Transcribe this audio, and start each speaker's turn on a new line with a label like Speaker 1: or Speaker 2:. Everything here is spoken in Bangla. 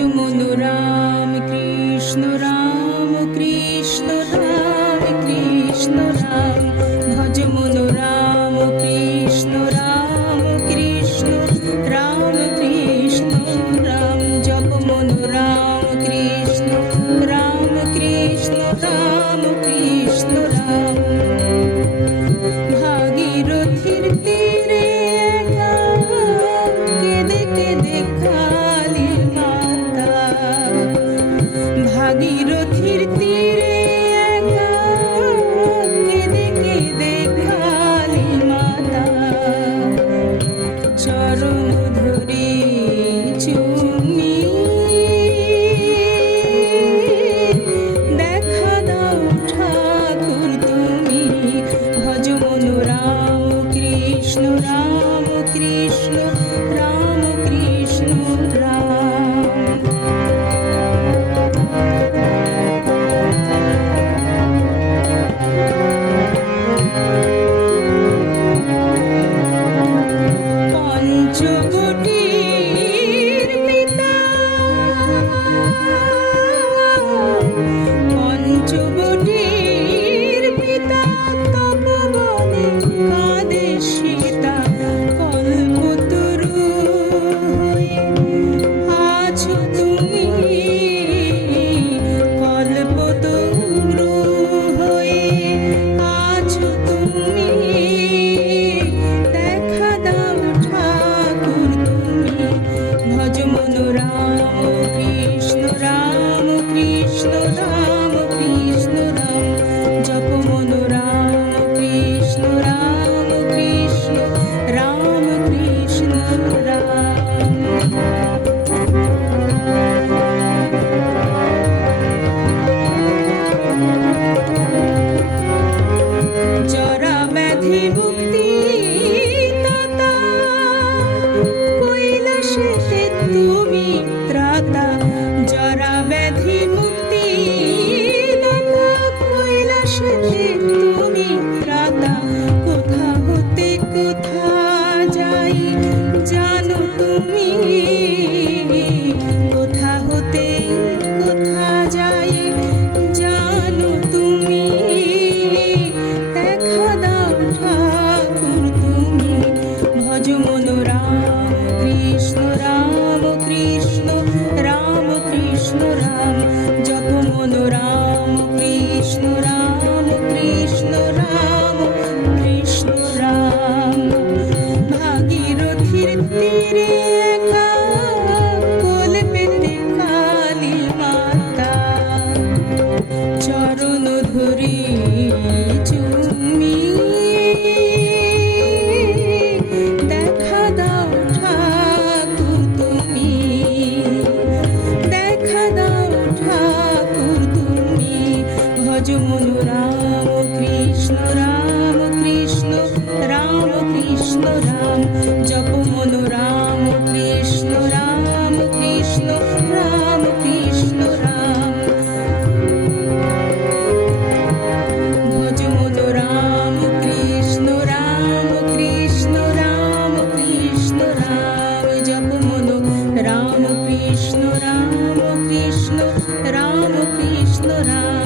Speaker 1: যুমনু রাম কৃষ্ণ রাম কৃষ্ণ রাম কৃষ্ণ রাম ভজ মনু রাম কৃষ্ণ রাম কৃষ্ণ রাম কৃষ্ণ রাম জপ মনু রাম কৃষ্ণ রাম কৃষ্ণ রাম কৃষ্ণ রাম ভাগীরথীর তীরে কেঁদে কেঁদে খা Durango. кожну. যমুন রাম কৃষ্ণ রাম কৃষ্ণ রাম কৃষ্ণ রাম জপ মন রাম কৃষ্ণ রাম কৃষ্ণ রাম কৃষ্ণ রাম ভজ মন রাম কৃষ্ণ রাম কৃষ্ণ রাম কৃষ্ণ রাম জপ মন রাম কৃষ্ণ রাম কৃষ্ণ রাম কৃষ্ণ রাম